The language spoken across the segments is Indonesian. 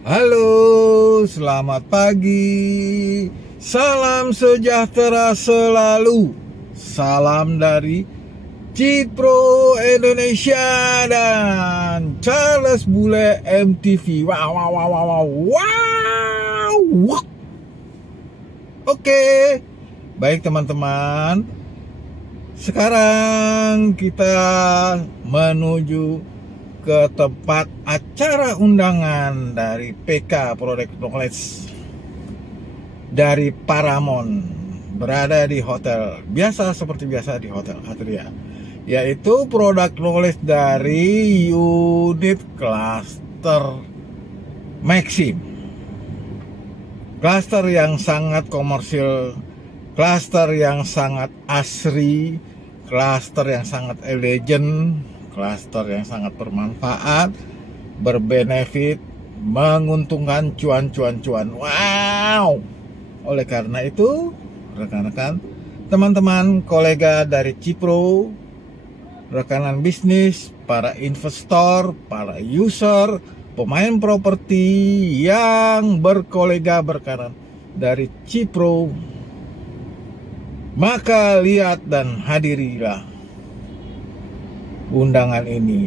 Halo, selamat pagi. Salam sejahtera selalu. Salam dari Cipro Indonesia dan Charles Bule MTV. Wow, wow, wow, wow, wow, wow. Oke, baik teman-teman. Sekarang kita menuju ke tempat acara undangan dari PK Product Knowledge dari Paramount, berada di hotel biasa seperti biasa di Hotel Atria, yaitu Product Knowledge dari unit Cluster Maxim, cluster yang sangat komersil, cluster yang sangat asri, cluster yang sangat elegan, cluster yang sangat bermanfaat, berbenefit, menguntungkan, cuan. Wow. Oleh karena itu, rekan-rekan, teman-teman, kolega dari Cipro, rekanan bisnis, para investor, para user, pemain properti yang berkolega berkanan dari Cipro, maka lihat dan hadirilah undangan ini,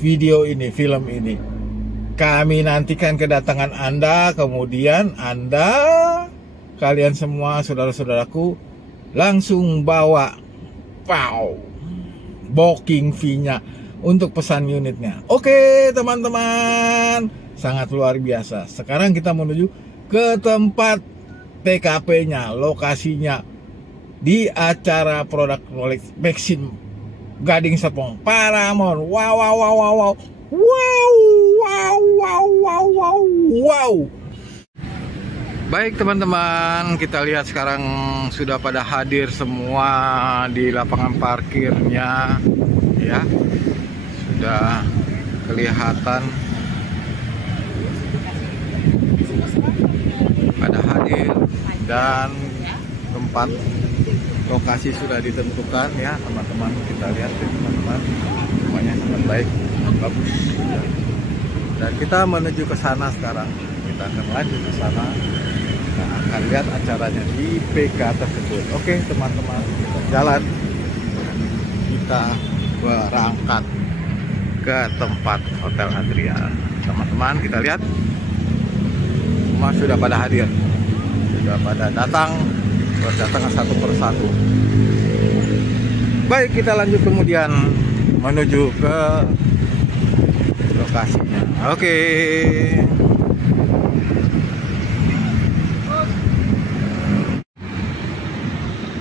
video ini, film ini. Kami nantikan kedatangan Anda, kemudian kalian semua, saudara-saudaraku, langsung bawa booking fee-nya untuk pesan unitnya. Oke teman-teman, sangat luar biasa. Sekarang kita menuju ke tempat TKP-nya, lokasinya di acara Product Knowledge Maxim Gading Serpong, Paramount. Wow. Baik teman-teman, kita lihat sekarang sudah pada hadir semua di lapangan parkirnya, ya. Sudah kelihatan pada hadir dan tempat lokasi sudah ditentukan, ya teman-teman. Kita lihat ya teman-teman, semuanya sangat baik, bagus, dan kita menuju ke sana sekarang. Kita akan lanjut ke sana, kita akan lihat acaranya di PK tersebut. Oke teman-teman, kita jalan, kita berangkat ke tempat Hotel Atria. Teman-teman, kita lihat semua sudah pada hadir, sudah pada datang, berdatangan satu persatu. Baik, kita lanjut kemudian menuju ke lokasinya. Oke.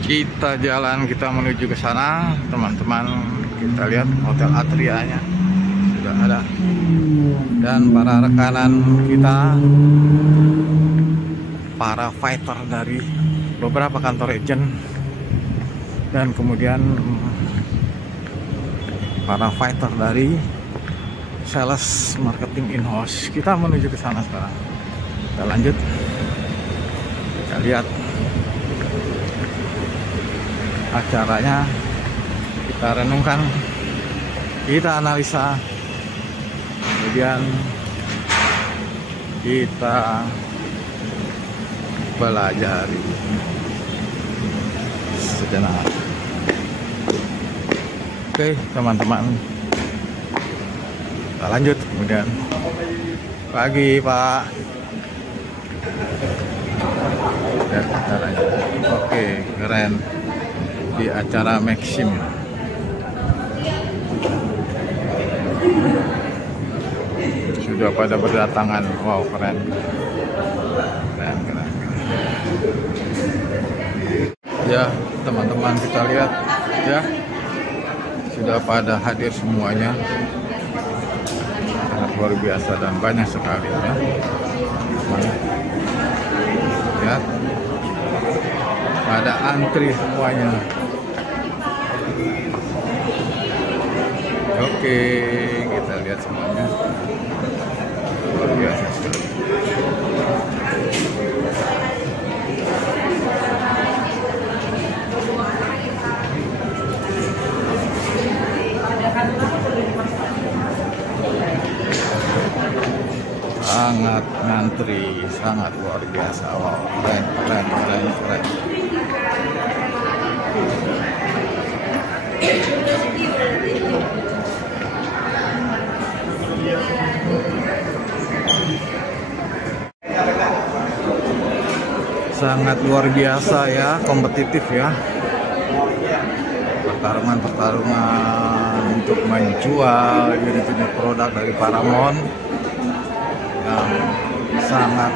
Kita jalan, kita menuju ke sana, teman-teman. Kita lihat Hotel Atria-nya sudah ada, dan para rekanan kita, para fighter dari beberapa kantor agent, dan kemudian para fighter dari sales marketing in-house. Kita menuju ke sana sekarang. Kita lanjut, kita lihat acaranya, kita renungkan, kita analisa, kemudian kita pelajari sejenak. Oke teman-teman, kita lanjut kemudian. Pagi Pak, lihat acaranya. Oke, keren, di acara Maxim. Sudah pada berdatangan. Wow, keren. Ya teman-teman, kita lihat ya, sudah pada hadir semuanya, sangat luar biasa dan banyak sekali ya. Ya, pada antri semuanya. Oke, kita lihat semuanya, luar biasa sekali. sangat ngantri, sangat luar biasa. Wow, keren, keren, keren, keren. Sangat luar biasa ya, kompetitif ya. Pertarungan untuk menjual jenis-jenis produk dari Paramount yang sangat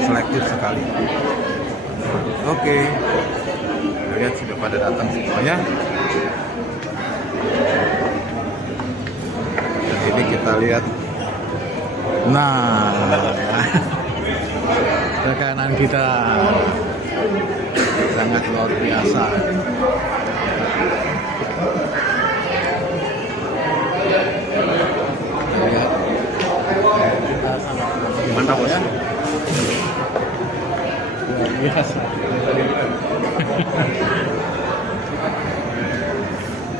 selektif sekali. Oke, lihat sudah pada datang semuanya. Dan ini kita lihat, nah, rekanan kita sangat luar biasa. Lihat, mantap ya, luar biasa.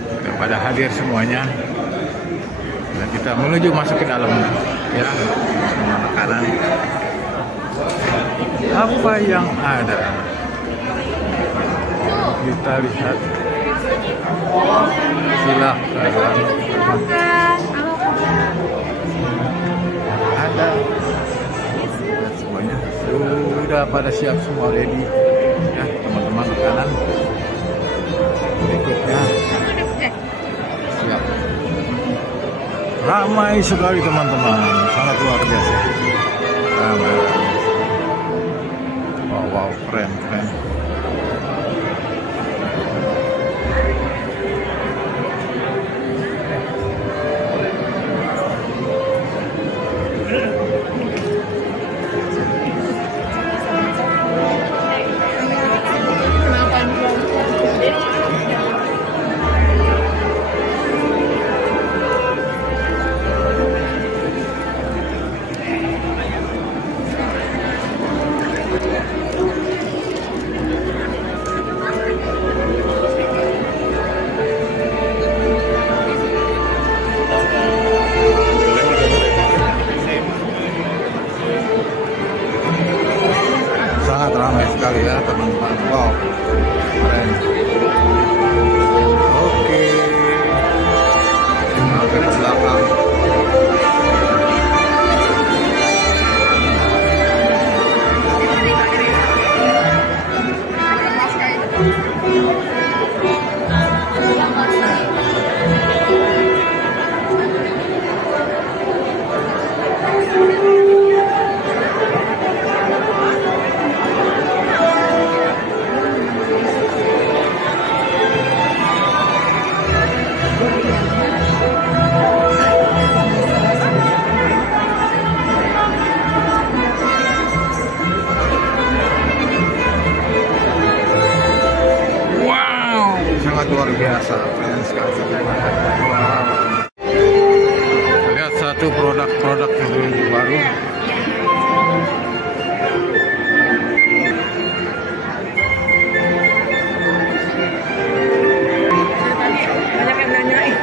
Sudah pada hadir semuanya. Dan kita menuju masuk ke dalam ya, makanan. Apa yang ada? Kita lihat. Silahkan. Ada. Semuanya sudah pada siap semua, ready. Ya, teman-teman, makanan berikutnya siap. Ramai sekali teman-teman, sangat luar biasa. Ramai. Wow, keren, keren. Sangat ramai sekali ya teman-teman. Wow, keren. Oke, sampai ke belakang. Sangat luar biasa, keren sekali. Lihat satu produk-produk yang baru. Banyak yang nanyain.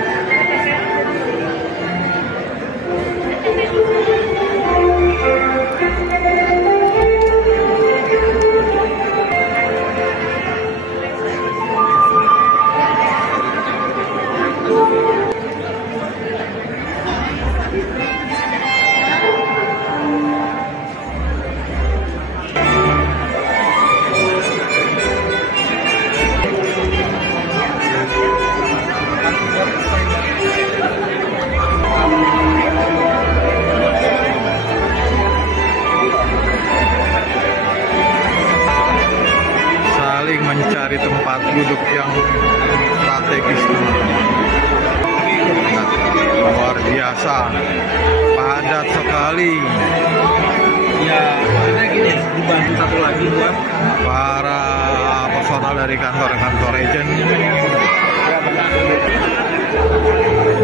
Mencari tempat duduk yang strategis, teman-teman. Luar biasa, padat sekali. Ya, ada gini, dibantu satu lagi buat para personal dari kantor-kantor agent.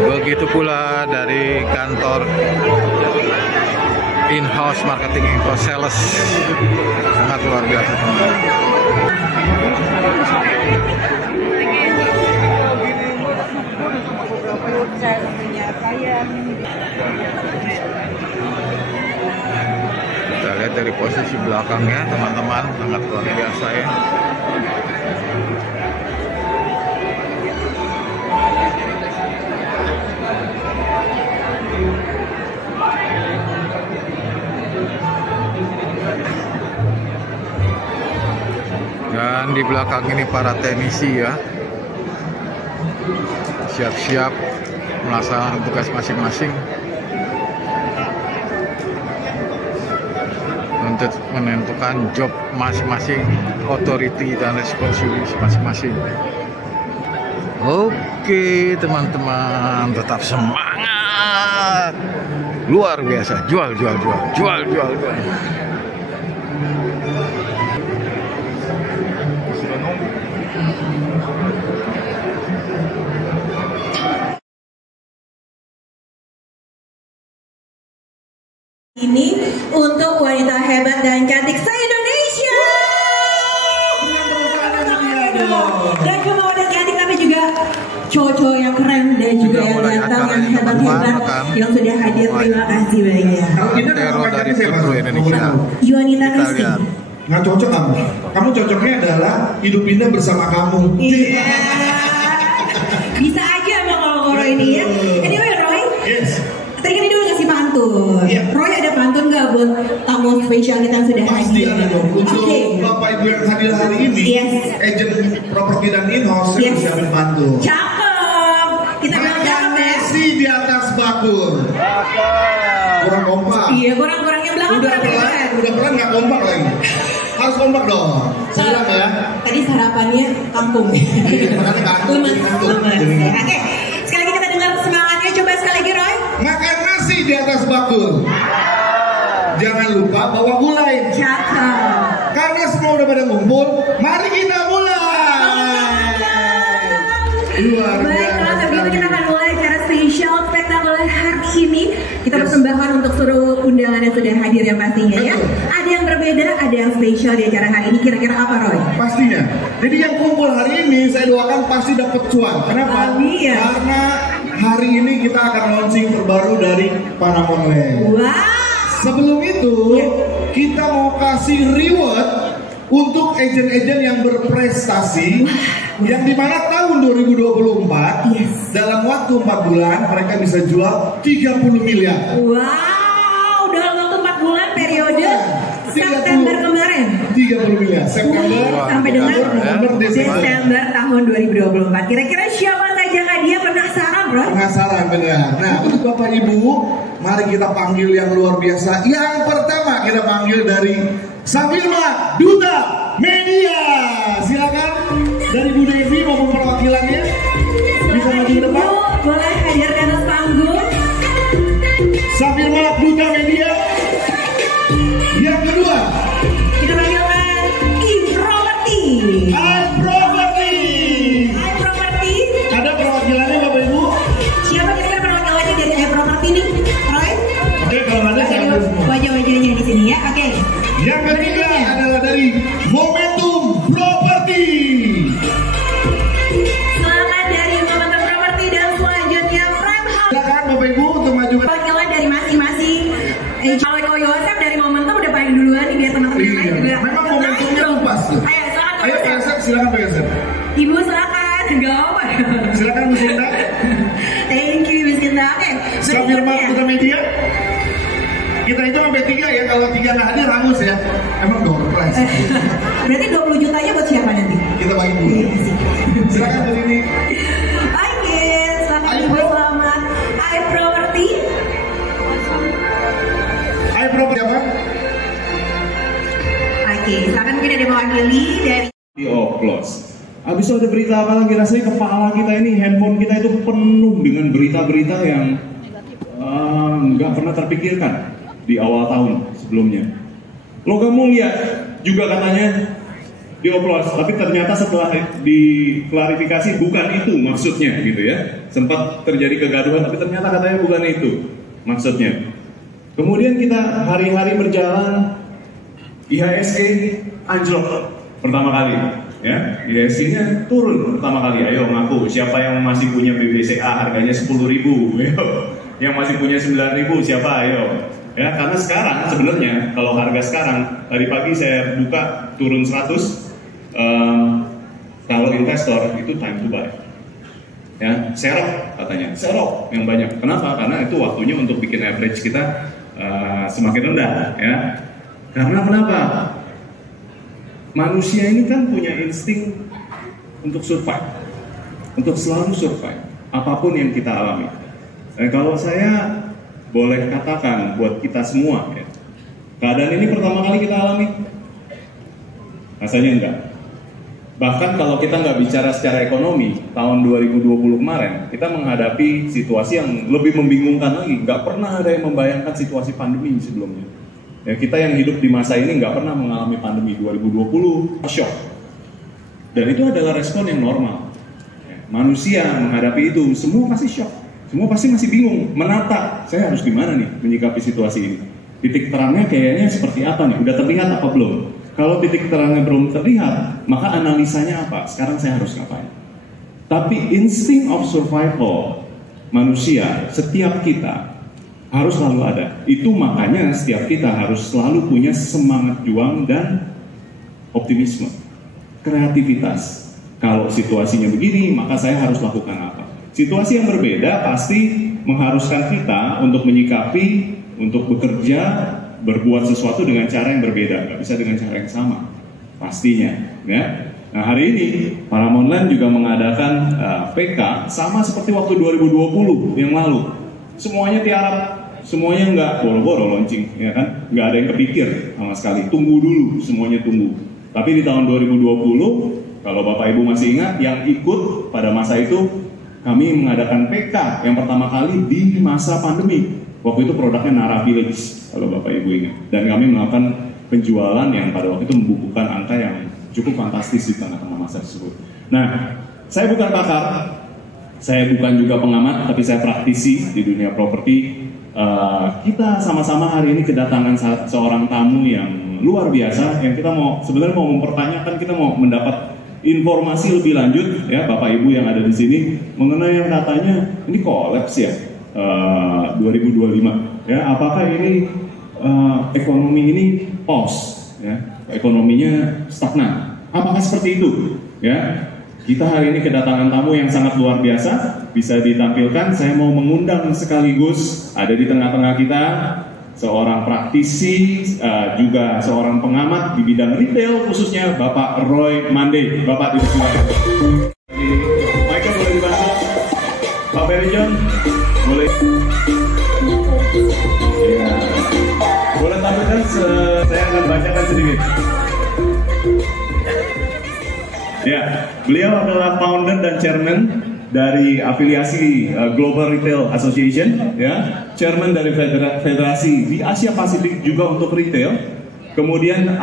Begitu pula dari kantor in-house marketing, in-house sales. Sangat luar biasa, teman-teman. lihat dari posisi belakangnya teman-teman, sangat luar biasa ya. Dan di belakang ini para teknisi ya, siap-siap melaksanakan tugas masing-masing untuk menentukan job masing-masing, authority dan responsibility masing-masing. Oke teman-teman, tetap semangat, luar biasa, jual. Ini untuk wanita hebat dan cantik se-Indonesia. Dan cuma wanita cantik tapi juga cowok-cowok yang keren dan juga yang ganteng, yang hebat-hebat yang sudah hadir. Terima kasih banyak. Teror dari seluruh Indonesia. Yuanita Kristi. Nggak cocok kamu. Kamu cocoknya adalah hidup indah bersama kamu. Iya. Bisa aja emang kalau ini ya. Anyway Roy. Yes. Tadi kan udah ngasih pantun. Iya. Roy ada pantun nggak buat tamu spesial kita yang sudah Pasti hadir? ada dong. Untuk Oke. Bapak Ibu yang hadir hari ini, Yes. agent properti dan in-house, saya Yes. siapin pantun. Cakep. Kita bilang cakep ya. Nasi di atas bakul. Kurang kompak. Iya, kurang-kurang yang belakang kurang keren. Udah pelan nggak kompak lagi. Harus kompak dong. Saya bilang ya. Tadi sarapannya kampung. Iya, makanya kantuk. Lemes, Kantuk. lemes. Jadi, Oke, sekali lagi kita dengar semangatnya. Coba sekali lagi Roy. makan nasi di atas bakul. Jangan lupa bawa gulai. Cakep. Karena semua udah pada ngumpul, mari kita mulai. Luar Baiklah, biasa. sebelum kita akan mulai acara spesial spektakuler hari ini, kita persembahkan untuk seluruh undangan yang sudah hadir yang pastinya ya. Betul. Ada yang berbeda, ada yang spesial di acara hari ini. Kira-kira apa Roy? Pastinya. Jadi yang kumpul hari ini saya doakan pasti dapat cuan. Kenapa? Amin. Karena hari ini kita akan launching terbaru dari Paramount Land. Wow. Sebelum itu, Ya. kita mau kasih reward untuk agent-agent yang berprestasi yang dimana tahun 2024 Yes. dalam waktu 4 bulan mereka bisa jual 30 miliar. Wow, dalam waktu 4 bulan periode 30. September kemarin 30 miliar September sampai dengan November, Desember. Desember tahun 2024. Kira-kira siapa saja kah dia penasaran, bro? Penasaran benar. Nah, untuk Bapak Ibu, mari kita panggil yang luar biasa. Yang pertama kita panggil dari Safirma Duta Media. Silakan dari Bu Devi maupun perwakilannya bisa maju ke depan. Ibu, boleh hadir ke atas panggung. Safirma Duta Media. Yang kedua, Kita panggilkan I-Property. iProperty. I-Property. Ada perwakilannya Bapak Ibu? Siapa kira-kira perwakilannya dari I-Property nih? Roy? Oke, kalau ada saya ambil semua. Wajah-wajahnya di sini ya. Oke. Yang ketiga adalah dari Momentum Property. Selamat dari Momentum Property dan selanjutnya Prime House. Silakan Bapak Ibu untuk maju ke Perwakilan dari masing-masing. Kalau Ko Yosef dari Momentum udah paling duluan nih biar teman-teman yang lain juga. Memang momentumnya tuh pas tuh. Ayo silakan Ko Ayo Pak Yosef. Yosef, silakan Pak Yosef. Ibu silakan. Gak apa. Silakan Bu Sinta. Thank you Ibu Sinta. Oke. Safirma Putra Media. Kita itu sampai 3 ya, kalau 3 nggak hadir hangus ya. Emang door prize. Berarti 20 jutanya buat siapa nanti? Kita bagi dulu. Iya sih. Silakan Bu Sini. Oke, selamat Ayo, Ibu, Bro. selamat. I-Property. iProperty apa? Oke, silakan mungkin ada mewakili dari Dioplos. Habis itu ada berita apa lagi? Rasanya kepala kita ini, handphone kita itu penuh dengan berita-berita yang nggak pernah terpikirkan di awal tahun sebelumnya. Logam mulia juga katanya dioplos, tapi ternyata setelah diklarifikasi bukan itu maksudnya gitu ya. Sempat terjadi kegaduhan, tapi ternyata katanya bukan itu maksudnya. Kemudian kita hari-hari berjalan, IHSG anjlok pertama kali, ya IHSG-nya turun pertama kali. Ayo ngaku, siapa yang masih punya BBCA harganya 10.000? Ayo. Yang masih punya 9.000 siapa? Ayo. Ya, karena sekarang sebenarnya kalau harga sekarang tadi pagi saya buka turun 100, kalau investor itu time to buy. Ya, serok katanya, serok yang banyak. Kenapa? Karena itu waktunya untuk bikin average kita semakin rendah. Ya, karena kenapa? Manusia ini kan punya insting untuk survive, untuk selalu survive, apapun yang kita alami. Kalau saya boleh katakan buat kita semua, ya, keadaan ini pertama kali kita alami? Rasanya enggak. Bahkan kalau kita nggak bicara secara ekonomi, tahun 2020 kemarin, kita menghadapi situasi yang lebih membingungkan lagi. Nggak pernah ada yang membayangkan situasi pandemi sebelumnya. Ya, kita yang hidup di masa ini nggak pernah mengalami pandemi. 2020, shock. Dan itu adalah respon yang normal. Ya, manusia menghadapi itu, semua pasti shock. Semua pasti masih bingung, menata, saya harus gimana nih menyikapi situasi ini. Titik terangnya kayaknya seperti apa nih? Udah terlihat apa belum? Kalau titik terangnya belum terlihat, maka analisanya apa? Sekarang saya harus ngapain? Tapi insting of survival manusia, setiap kita harus selalu ada. Itu makanya setiap kita harus selalu punya semangat juang dan optimisme, kreativitas. Kalau situasinya begini, maka saya harus lakukan apa? Situasi yang berbeda pasti mengharuskan kita untuk menyikapi, untuk bekerja, berbuat sesuatu dengan cara yang berbeda, nggak bisa dengan cara yang sama, pastinya. Ya. Nah, hari ini Paramount Land juga mengadakan PK sama seperti waktu 2020 yang lalu. Semuanya tiarap, semuanya nggak boro-boro launching, ya kan? Nggak ada yang kepikir sama sekali. Tunggu dulu, semuanya tunggu. Tapi di tahun 2020, kalau Bapak Ibu masih ingat, yang ikut pada masa itu kami mengadakan PK yang pertama kali di masa pandemi. Waktu itu produknya Nara Village, kalau Bapak Ibu ingat. Dan kami melakukan penjualan yang pada waktu itu membukukan angka yang cukup fantastis di tengah-tengah masa tersebut. Nah, saya bukan pakar, saya bukan juga pengamat, tapi saya praktisi di dunia properti. Kita sama-sama hari ini kedatangan seorang tamu yang luar biasa, yang kita sebenarnya mau mempertanyakan, kita mau mendapat informasi lebih lanjut, ya Bapak Ibu yang ada di sini, mengenai yang katanya ini kolaps ya. 2025 ya, apakah ini ekonomi ini pause ya, ekonominya stagnan, apakah seperti itu ya? Kita hari ini kedatangan tamu yang sangat luar biasa, bisa ditampilkan. Saya mau mengundang sekaligus ada di tengah-tengah kita seorang praktisi, juga seorang pengamat di bidang retail, khususnya Bapak Roy Mande. Bapak disilakan. Michael boleh dibantu, Pak Barry John boleh. Ya. Boleh tampilkan, saya akan bacakan sedikit. Ya, beliau adalah founder dan chairman dari afiliasi Global Retail Association, ya, chairman dari federasi di Asia Pasifik juga untuk retail. Kemudian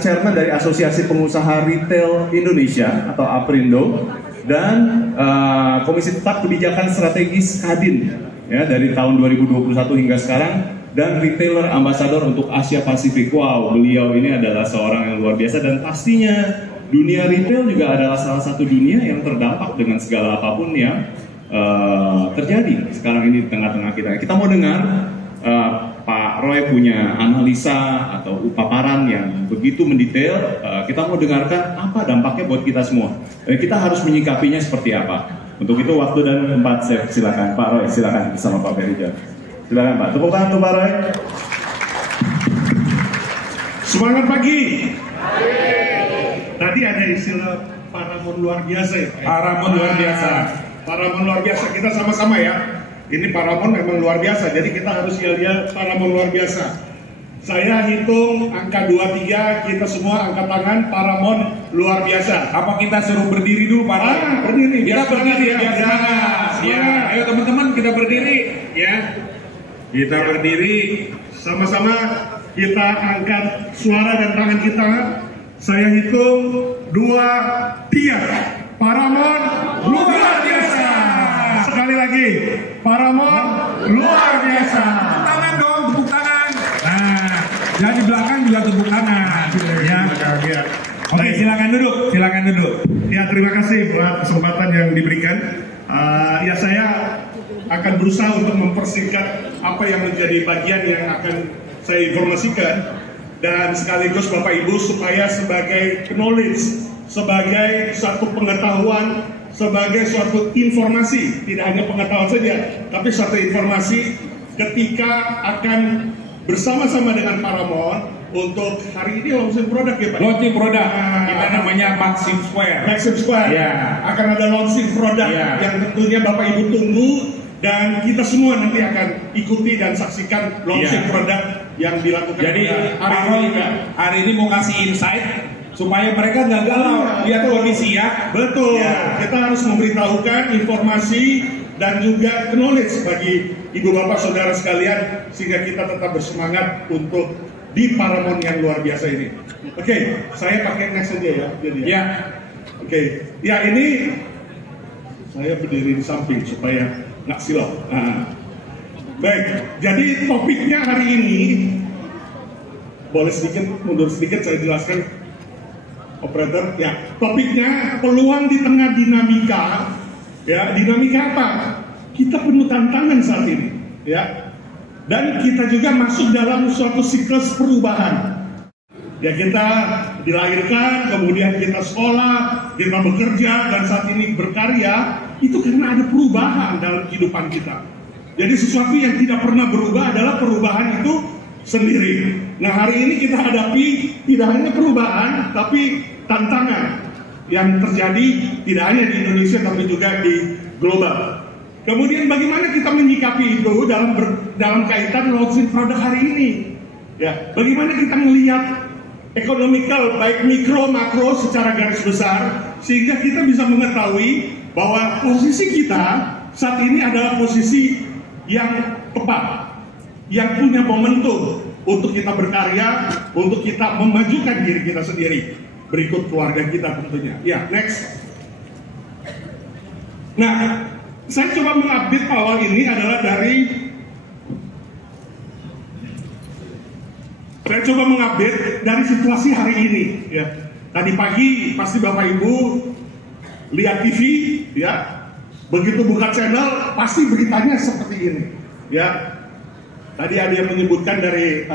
chairman dari Asosiasi Pengusaha Retail Indonesia atau APRindo, dan Komisi Tetap Kebijakan Strategis Kadin ya dari tahun 2021 hingga sekarang, dan retailer ambassador untuk Asia Pasifik. Wow, beliau ini adalah seorang yang luar biasa, dan pastinya dunia retail juga adalah salah satu dunia yang terdampak dengan segala apapun yang terjadi sekarang ini di tengah-tengah kita. Kita mau dengar Pak Roy punya analisa atau paparan yang begitu mendetail. Kita mau dengarkan apa dampaknya buat kita semua. Kita harus menyikapinya seperti apa. Untuk itu waktu dan tempat saya silakan Pak Roy, silakan bersama Pak Barry John. Silakan Pak. Tepuk tangan untuk Pak Roy. Semangat pagi. Tadi ada istilah Paramount luar biasa ya Pak? Paramount luar biasa. Paramount luar biasa, kita sama-sama ya. Ini Paramount memang luar biasa, jadi kita harus yel-yel Paramount luar biasa. Saya hitung angka 23, kita semua angkat tangan, Paramount luar biasa. Apa kita suruh berdiri dulu Pak? Berdiri. Kita berdiri ya, biar semangat. Ya, ayo teman-teman kita berdiri ya. Kita berdiri. Sama-sama kita angkat suara dan tangan kita. Saya hitung 2, 3. Paramount luar biasa. Sekali lagi, Paramount luar biasa. Tepuk tangan dong, tepuk tangan. Nah, yang di belakang juga tepuk tangan. Ya. Oke, silakan duduk, silakan duduk. Ya, terima kasih buat kesempatan yang diberikan. Ya, saya akan berusaha untuk mempersingkat apa yang menjadi bagian yang akan saya informasikan, dan sekaligus Bapak Ibu supaya sebagai knowledge, sebagai suatu pengetahuan, sebagai suatu informasi, tidak hanya pengetahuan saja, tapi suatu informasi ketika akan bersama-sama dengan Paramount untuk hari ini launching produk ya Pak? Launching produk, kita namanya Maxim Square. Maxim Square, ya. Akan ada launching produk yang tentunya Bapak Ibu tunggu, dan kita semua nanti akan ikuti dan saksikan launching produk yang dilakukan. Jadi hari ini mau kasih insight supaya mereka nggak galau lihat kondisi ya. Betul. Ya. Kita harus memberitahukan informasi dan juga knowledge bagi ibu bapak saudara sekalian sehingga kita tetap bersemangat untuk di Paramount yang luar biasa ini. Oke, saya pakai next saja ya. Jadi ya. Oke. Ya ini saya berdiri di samping supaya nggak silau. Nah. Baik, jadi topiknya hari ini, boleh sedikit mundur sedikit saya jelaskan, operator. Ya, topiknya peluang di tengah dinamika. Ya, dinamika apa? Kita penuh tantangan saat ini. Ya, dan kita juga masuk dalam suatu siklus perubahan. Ya, kita dilahirkan, kemudian kita sekolah, kita bekerja, dan saat ini berkarya. Itu karena ada perubahan dalam kehidupan kita. Jadi sesuatu yang tidak pernah berubah adalah perubahan itu sendiri. Nah hari ini kita hadapi tidak hanya perubahan, tapi tantangan yang terjadi tidak hanya di Indonesia tapi juga di global. Kemudian bagaimana kita menyikapi itu dalam kaitan launching produk hari ini? Ya, bagaimana kita melihat ekonomikal baik mikro makro secara garis besar sehingga kita bisa mengetahui bahwa posisi kita saat ini adalah posisi yang tepat, yang punya momentum untuk kita berkarya, untuk kita memajukan diri kita sendiri, berikut keluarga kita tentunya. Ya, next. Nah, saya coba mengupdate awal ini adalah saya coba mengupdate dari situasi hari ini. Ya, tadi pagi pasti Bapak Ibu lihat TV, ya. Begitu buka channel, pasti beritanya seperti ini. Ya, tadi ada yang menyebutkan dari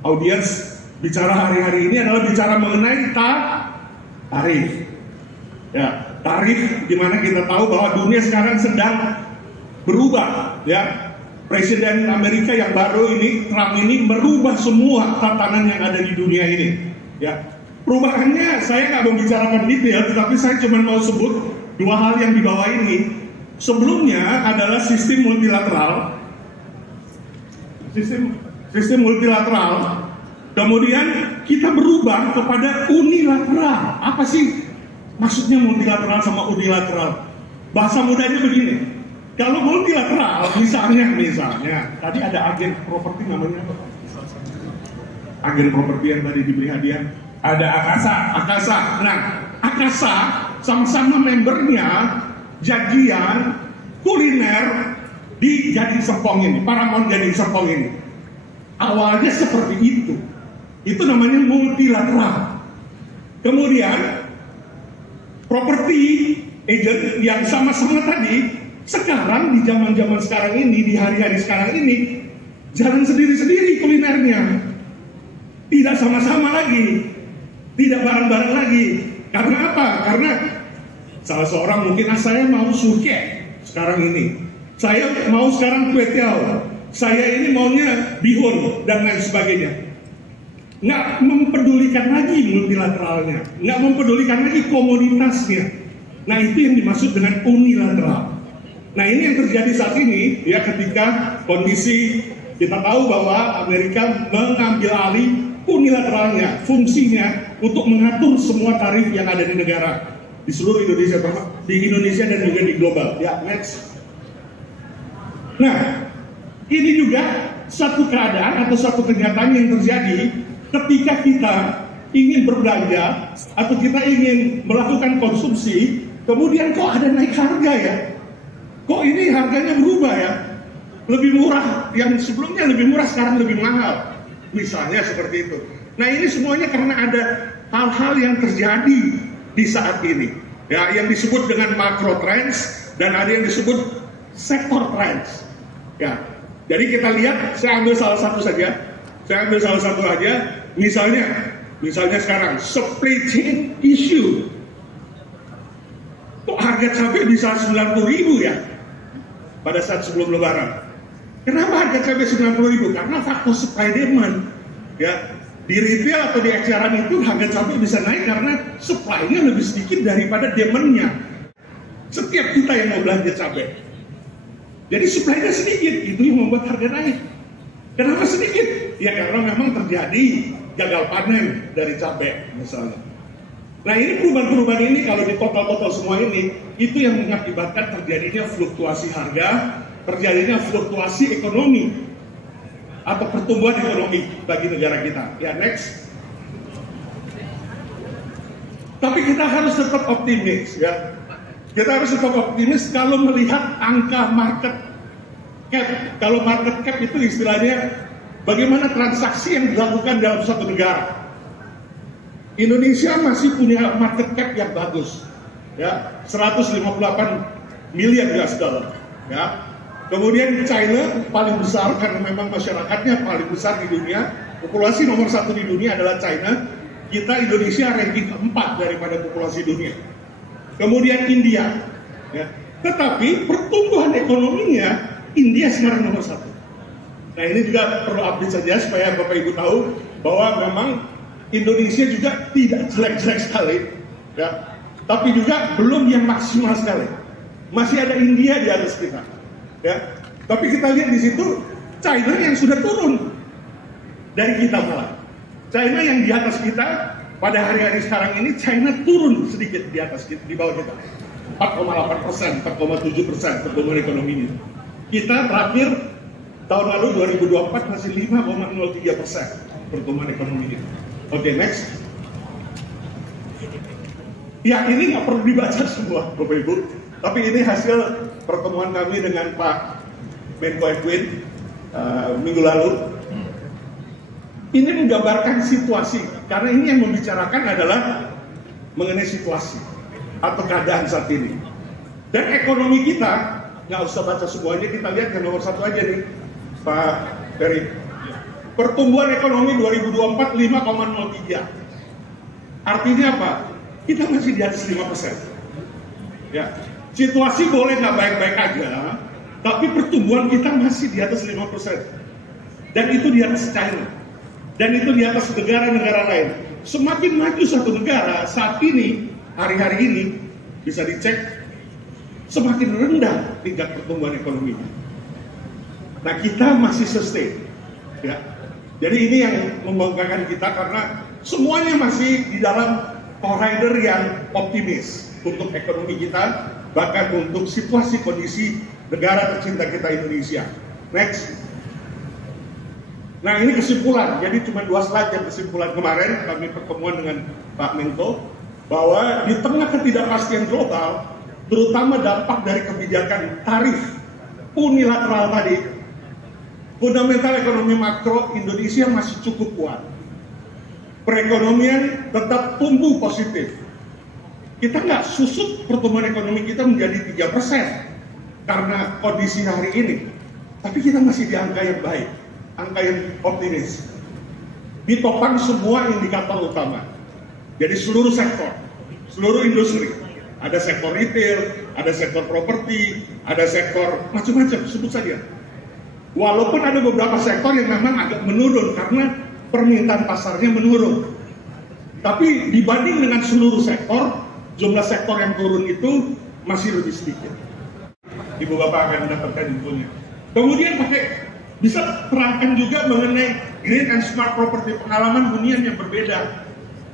audiens bicara hari-hari ini adalah bicara mengenai tarif. Ya, tarif di mana kita tahu bahwa dunia sekarang sedang berubah. Ya, Presiden Amerika yang baru ini, Trump ini merubah semua tatanan yang ada di dunia ini. Ya, perubahannya saya nggak membicarakan detail, tetapi saya cuma mau sebut dua hal yang di bawah ini. Sebelumnya adalah sistem multilateral. Sistem multilateral. Kemudian kita berubah kepada unilateral. Apa sih maksudnya multilateral sama unilateral? Bahasa mudanya begini. Kalau multilateral, misalnya tadi ada agen properti namanya apa? Agen properti yang tadi diberi hadiah. Ada Akasa. Nah, Akasa sama-sama membernya janjian kuliner di Gading Serpong ini, Paramount Gading Serpong ini. Awalnya seperti itu. Itu namanya multilateral. Kemudian properti agent yang sama-sama tadi, sekarang di zaman-zaman sekarang ini, di hari-hari sekarang ini, jalan sendiri-sendiri kulinernya. Tidak sama-sama lagi, tidak bareng-bareng lagi. Karena apa? Karena salah seorang mungkin saya mau surke sekarang ini, saya mau sekarang kue tiaw, saya ini maunya bihun dan lain sebagainya. Nggak mempedulikan lagi multilateralnya, nggak mempedulikan lagi komoditasnya. Nah itu yang dimaksud dengan unilateral. Nah ini yang terjadi saat ini ya, ketika kondisi kita tahu bahwa Amerika mengambil alih unilateralnya, fungsinya untuk mengatur semua tarif yang ada di negara, di seluruh Indonesia, di Indonesia dan juga di global. Ya, next. Nah, ini juga satu keadaan atau satu kenyataan yang terjadi ketika kita ingin berbelanja atau kita ingin melakukan konsumsi, kemudian kok ada naik harga ya? Kok ini harganya berubah ya? Lebih murah, yang sebelumnya lebih murah sekarang lebih mahal. Misalnya seperti itu. Nah ini semuanya karena ada hal-hal yang terjadi di saat ini. Ya, yang disebut dengan macro trends dan ada yang disebut sektor trends. Ya, jadi kita lihat, saya ambil salah satu saja. Misalnya sekarang supply chain issue. Kok harga cabai bisa 90.000 ya? Pada saat sebelum Lebaran. Kenapa harga cabai 90.000? Karena faktor supply demand. Ya, di retail atau di eceran itu harga cabai bisa naik karena supply-nya lebih sedikit daripada demand-nya. Setiap kita yang mau belanja cabai. Jadi supply-nya sedikit, itu yang membuat harga naik. Kenapa sedikit? Ya karena memang terjadi gagal panen dari cabai misalnya. Nah ini perubahan-perubahan ini kalau di total-total semua ini, itu yang mengakibatkan terjadinya fluktuasi harga, terjadinya fluktuasi ekonomi, atau pertumbuhan ekonomi bagi negara kita. Ya next. Tapi kita harus tetap optimis ya. Kita harus tetap optimis kalau melihat angka market cap. Kalau market cap itu istilahnya bagaimana transaksi yang dilakukan dalam suatu negara. Indonesia masih punya market cap yang bagus, ya 158 miliar US dollar. Ya. Kemudian China paling besar karena memang masyarakatnya paling besar di dunia. Populasi nomor 1 di dunia adalah China. Kita Indonesia ranking keempat daripada populasi dunia. Kemudian India, ya. Tetapi pertumbuhan ekonominya India sekarang nomor 1. Nah ini juga perlu update saja supaya Bapak Ibu tahu bahwa memang Indonesia juga tidak jelek-jelek sekali, ya. Tapi juga belum yang maksimal sekali. Masih ada India di atas kita, ya. Tapi kita lihat di situ China yang sudah turun dari kita malah. China yang di atas kita pada hari-hari sekarang ini China turun sedikit di atas kita, di bawah kita. 4,8%, 4,7% pertumbuhan ekonominya. Kita terakhir tahun lalu 2024 masih 5,03% pertumbuhan ekonomi kita. Oke, next. Ya ini nggak perlu dibaca semua, Bapak Ibu. Tapi ini hasil pertemuan kami dengan Pak Menko Edwin minggu lalu. Ini menggambarkan situasi, karena ini yang membicarakan adalah mengenai situasi atau keadaan saat ini. Dan ekonomi kita, nggak usah baca semuanya, kita lihat yang nomor 1 aja nih, Pak Ferry. Pertumbuhan ekonomi 2024 5,03. Artinya apa? Kita masih di atas 5%. Ya, situasi boleh nggak baik-baik aja, tapi pertumbuhan kita masih di atas 5%. Dan itu di atas China. Dan itu di atas negara-negara lain. Semakin maju satu negara saat ini, hari-hari ini, bisa dicek, semakin rendah tingkat pertumbuhan ekonomi. Nah kita masih sustain. Ya. Jadi ini yang membanggakan kita karena semuanya masih di dalam corridor yang optimis untuk ekonomi kita, bahkan untuk situasi kondisi negara tercinta kita Indonesia. Next. Nah ini kesimpulan, jadi cuma 2 slide yang kesimpulan kemarin kami pertemuan dengan Pak Menko bahwa di tengah ketidakpastian global, terutama dampak dari kebijakan tarif unilateral tadi, fundamental ekonomi makro Indonesia masih cukup kuat. Perekonomian tetap tumbuh positif. Kita nggak susut pertumbuhan ekonomi kita menjadi 3% karena kondisi hari ini, tapi kita masih di angka yang baik. Angka yang optimis. Ditopang semua indikator utama. Jadi seluruh sektor, seluruh industri, ada sektor retail, ada sektor properti, ada sektor macam-macam, sebut saja. Walaupun ada beberapa sektor yang memang agak menurun karena permintaan pasarnya menurun. Tapi dibanding dengan seluruh sektor, jumlah sektor yang turun itu masih lebih sedikit. Ibu Bapak akan mendapatkan infonya. Kemudian bisa terangkan juga mengenai green and smart property, pengalaman hunian yang berbeda,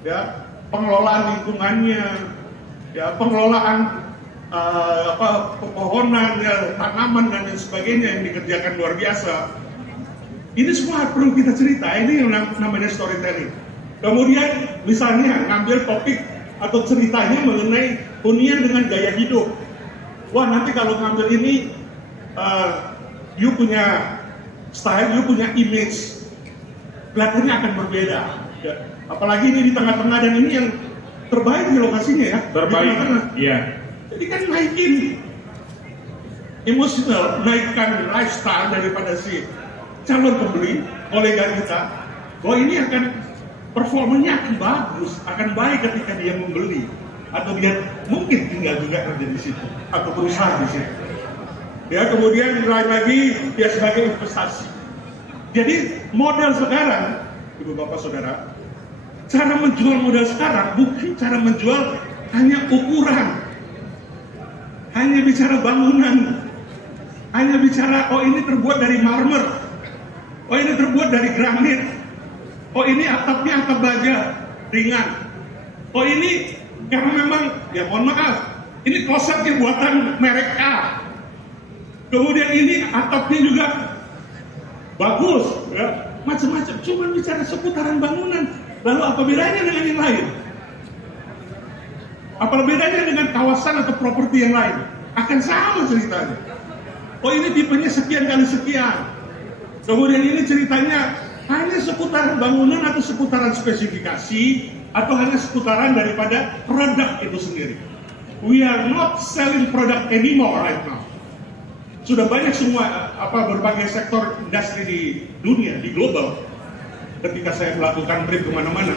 ya, pengelolaan lingkungannya, ya, pengelolaan pepohonan, ya, tanaman dan lain sebagainya yang dikerjakan luar biasa. Ini semua perlu kita cerita. Ini yang namanya storytelling. Kemudian misalnya ngambil topik atau ceritanya mengenai hunian dengan gaya hidup. Wah nanti kalau ngambil ini, you punya style, you punya image, kelihatannya akan berbeda. Ya. Apalagi ini di tengah-tengah dan ini yang terbaik di lokasinya ya. Terbaik, iya. Jadi kan naikin emosional, naikkan lifestyle daripada si calon pembeli, kolega kita, bahwa ini akan performanya akan bagus, akan baik ketika dia membeli, atau dia mungkin tinggal juga kerja di situ, atau berusaha di situ. Ya, kemudian lain lagi dia sebagai investasi. Jadi modal sekarang, Ibu Bapak Saudara, cara menjual modal sekarang bukan cara menjual hanya ukuran, hanya bicara bangunan, hanya bicara oh ini terbuat dari marmer, oh ini terbuat dari granit, oh ini atapnya atap baja ringan, oh ini karena memang ya mohon maaf ini klosetnya buatan merek A, kemudian ini atapnya juga bagus, ya macam-macam, cuma bicara seputaran bangunan. Lalu apa bedanya dengan yang lain? Apa bedanya dengan kawasan atau properti yang lain? Akan sama ceritanya. Oh ini tipenya sekian kali sekian. Kemudian ini ceritanya hanya seputaran bangunan atau seputaran spesifikasi atau hanya seputaran daripada produk itu sendiri. We are not selling product anymore right now. Sudah banyak semua berbagai sektor industri di dunia, di global. Ketika saya melakukan brief kemana-mana,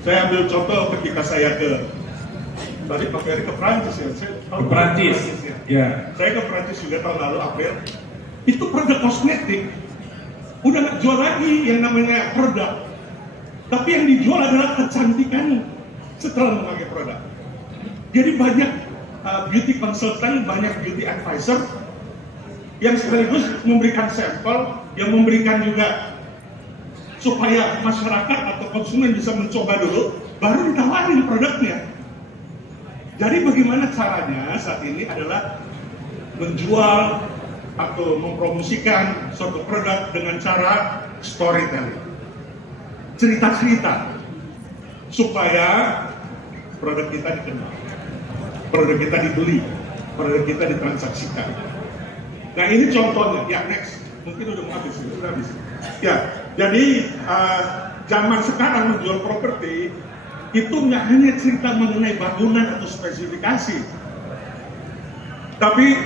saya ambil contoh ketika saya tadi Pak Ferry ke Prancis ya. Ke Prancis, ya. Saya ke Prancis juga tahun lalu April. Itu produk kosmetik, udah nggak jual lagi yang namanya produk, tapi yang dijual adalah kecantikan setelah memakai produk. Jadi banyak beauty consultant, banyak beauty advisor yang sekaligus memberikan sampel, yang memberikan juga supaya masyarakat atau konsumen bisa mencoba dulu, baru ditawarin produknya. Jadi bagaimana caranya saat ini adalah menjual atau mempromosikan suatu produk dengan cara storytelling, cerita-cerita, supaya produk kita dikenal, produk kita dibeli, produk kita ditransaksikan. Nah ini contohnya. Ya next, mungkin udah mau habis, udah habis. Ya, jadi zaman sekarang menjual properti itu nggak hanya cerita mengenai bangunan atau spesifikasi, tapi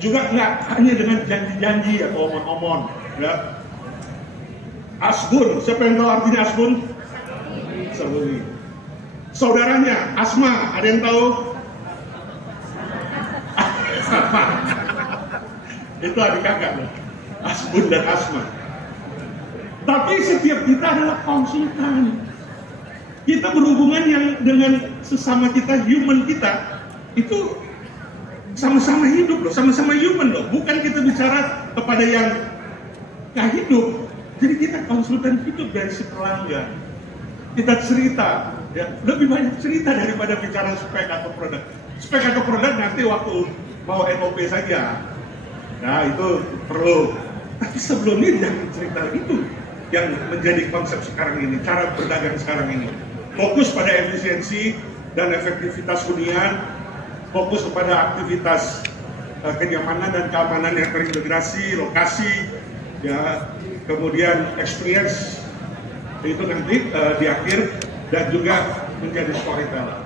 juga nggak hanya dengan janji-janji atau omong-omong. Ya. Asbun, siapa yang tahu artinya asbun? Sembunyi. Saudaranya, Asma, ada yang tahu? Sama. Itu adik kakak loh. Asbun dan Asma. Tapi setiap kita adalah konsultan. Kita berhubungan yang dengan sesama kita, human kita, itu sama-sama hidup loh, sama-sama human loh. Bukan kita bicara kepada yang gak hidup. Jadi kita konsultan hidup dari si pelanggan. Kita cerita, ya, lebih banyak cerita daripada bicara spek atau produk. Spek atau produk nanti waktu mau NOP saja. Nah itu perlu. Tapi sebelumnya jangan cerita itu yang menjadi konsep sekarang ini, cara berdagang sekarang ini. Fokus pada efisiensi dan efektivitas hunian, fokus kepada aktivitas kenyamanan dan keamanan yang terintegrasi, lokasi, ya, kemudian experience itu nanti di akhir, dan juga menjadi storyteller.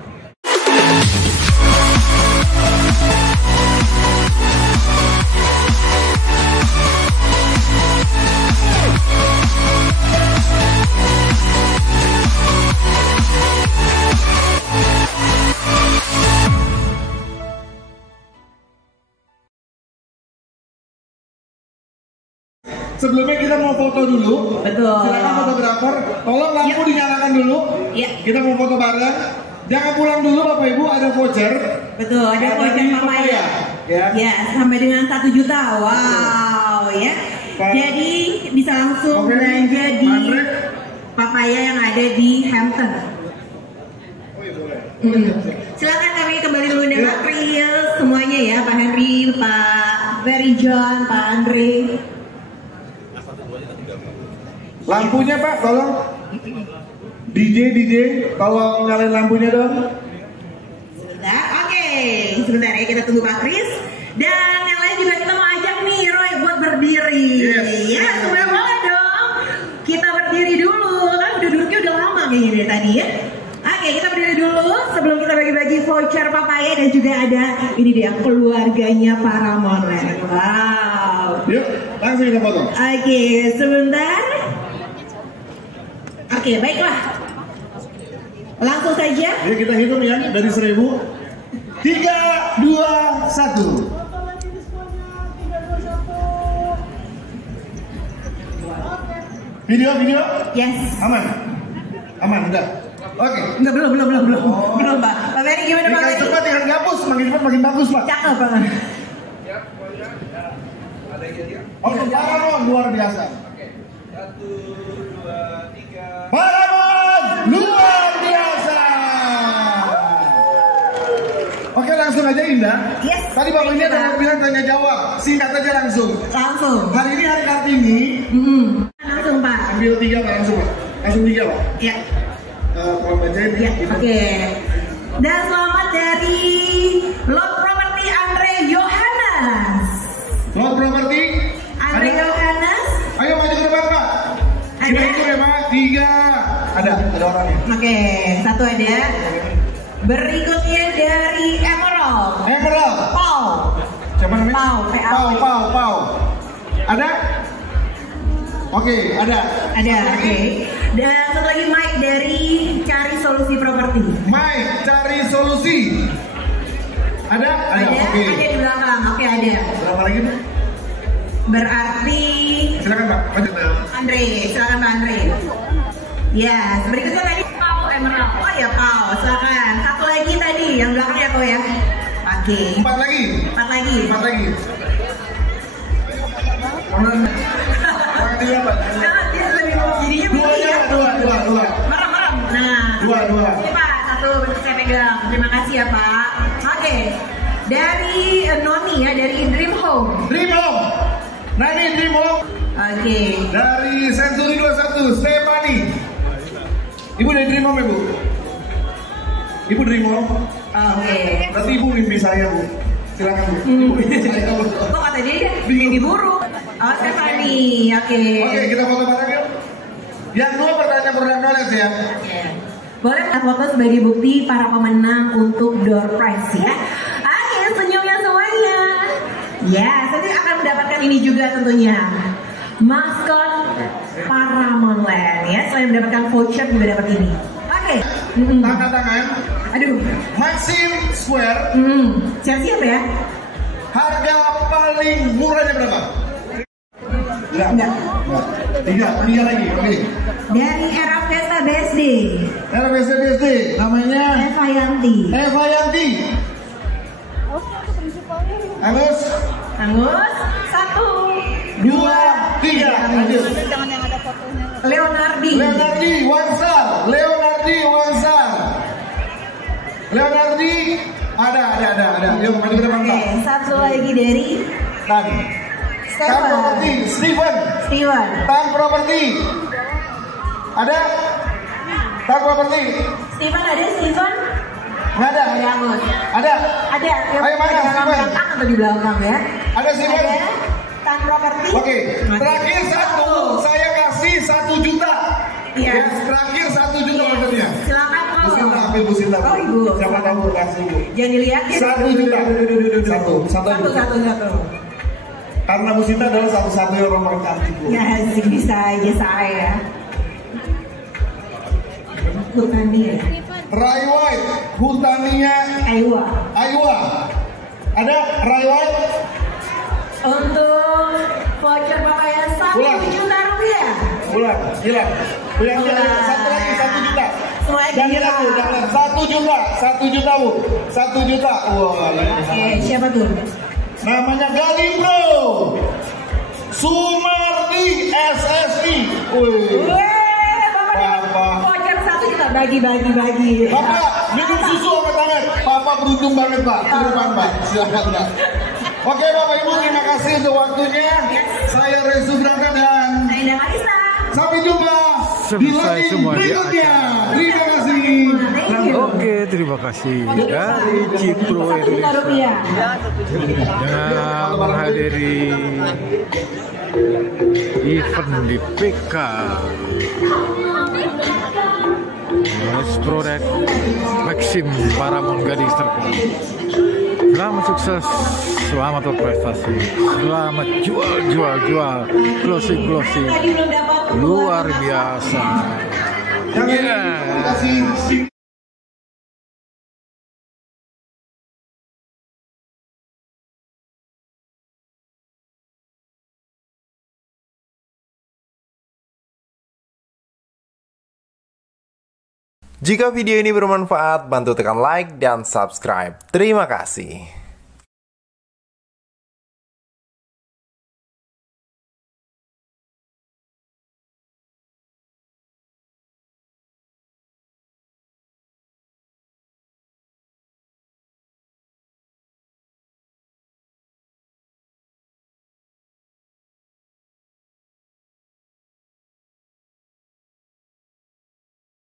Sebelumnya kita mau foto dulu. Betul. Silakan fotografer, tolong lampu dinyalakan dulu. Iya. Kita mau foto bareng. Jangan pulang dulu Bapak Ibu, ada voucher. Betul, ada voucher papaya. Ya, sampai dengan 1 juta. Wow, ya. Jadi bisa langsung belanja di papaya yang ada di Hampton. Oh iya boleh. Silakan kami kembali dulu dengan April semuanya ya, Pak Henry, Pak Ferry John, Pak Andre. Lampunya Pak, tolong. DJ, tolong nyalain lampunya dong. Sebentar, oke. Sebentar ya, kita tunggu Pak Kris. Dan yang lain juga kita mau ajak nih Roy buat berdiri. Yes. Ya, sebentar banget dong. Kita berdiri dulu. Kan udah duduknya udah lama kayaknya dari tadi ya. Oke, kita berdiri dulu sebelum kita bagi-bagi voucher. voucher papaya dan juga ada ini dia keluarganya Paramount Land. Wow. Yuk, langsung kita foto. Oke, sebentar. Oke, baiklah. Langsung saja. Yuk kita hitung ya dari 1000. 3, 2, 1. Video? Yes. Aman, udah. Oke. Enggak, belum, Pak. Pak Ferry gimana, Pak Ferry? Cepat tinggal dihapus, makin cepat makin bagus, Pak. Cakep banget. Oke, Paramount luar biasa. Oke. 1, 2, 3. Paramount luar biasa. Oke, langsung aja Indah. Yes. Tadi Bapak ini ada bilang tanya jawab, singkat aja langsung. Langsung. Hari ini hari Kartini. Langsung, Pak. Ambil 3 Pak, langsung Pak. Langsung 3 Pak. Ya. Kalau bacain Ya, gitu. oke. Dan selamat dari Lot Property Andre Yohanes. Lot Property. Andre Yohanes. Ayo maju ke depan Pak. Ada? Kita hitung ya Pak. 3. Ada orangnya. Oke, satu ada. Berikutnya dari Emerald. Paul. Siapa namanya? Pau. Ada? Oke, ada. Ada, oke. Dan satu lagi Mike dari Cari Solusi Properti. Mike, cari solusi. Ada? Oke. Ada di belakang. Oke, ada. Berapa lagi Pak? Berarti Silakan Pak. Maju. Andre, silakan Pak Andre. Ya, berikutnya tadi Pau Emerald. Oh ya Pau, silakan. Satu lagi tadi yang belakang ya kau ya. Oke. 4 lagi. 4 lagi. 4 lagi. Jangan dia Pak. Nah, dia lebih jadinya begini ya. Dua. Merem. Nah. Dua. Ini Pak, satu bentuk saya pegang. Terima kasih ya Pak. Oke. Dari Noni ya, dari Dream Home. Dream Home. Nani Dream Home. Oke. Dari Century 21, Stephanie. Ibu dari Dream Home ya Bu? Ibu Dream Home. Oke. Berarti Ibu mimpi saya Bu. Silakan Bu. Ibu mimpi saya Bu. Kok kata dia mimpi buruk? Oh, Stephanie. Oke. Oke, kita foto bareng yuk. Yang 2 pertanyaan produk knowledge ya. Boleh kita foto sebagai bukti para pemenang untuk door prize ya. Oke, senyumnya semuanya. Ya, nanti akan mendapatkan ini juga tentunya. Maskot Paramount Land ya. Selain mendapatkan voucher juga dapat ini. Oke. Tangan. Aduh. Maxim Square. Siap-siap ya. Harga paling murahnya berapa? Enggak. 3 lagi. Oke. Dari Era Vesta BSD. RBSD namanya Eva Yanti. Agus. 1, 2, 3. Lanjut. Leonardi. Leonardi ada. Yuk maju ke depan Pak. Oke, satu lagi dari Tan Property, Steven. Tan Property. Ada? Tan Property. Steven ada Steven? Nggak ada. Ada Agus. Ada. Ada. Ayo, mana Di Steven? belakang atau di belakang ya? Ada Steven. Ada. Tan Property. Oke. Terakhir 1, saya kasih 1 juta. Iya. Ya, terakhir 1 juta Iya. maksudnya. Silakan Bu Paul. Sinta, ambil Bu Sinta. Oh, Ibu. Siapa tahu kasih Bu. Jangan dilihat ya. 1 juta. Satu. Karena Bu Sinta adalah satu-satunya orang cantik Bu. Ya, sih bisa aja saya. Hutania. Rai White, Hutania Aiwa. Ada Rai White? Untuk voucher papaya 1 juta rupiah. Hilang. Satu lagi 1 juta. Semuanya Jangan gila. aku, jangan. 1 juta Bu. 1 juta. Wah. Oke, siapa tuh? Namanya Galibro. Sumardi SSI. Wih. Bapak. Voucher 1 juta bagi. Bapak, minum susu angkat tangan. Papa beruntung banget Pak. Ke depan Pak. Silakan Pak. Oke Bapak Ibu, terima kasih untuk waktunya. Saya Resu Brangka dan Saya Indah Marisa. sampai jumpa di Selesai lagi semua di berikutnya. Terima kasih. Thank you. Oke, terima kasih dari Cipro 1 juta rupiah. yang menghadiri event di PK Proyek Maxim Paramount Gadis Serpong. Selamat sukses, selamat berprestasi, selamat jual, closing, luar biasa. Jika video ini bermanfaat, bantu tekan like dan subscribe. Terima kasih.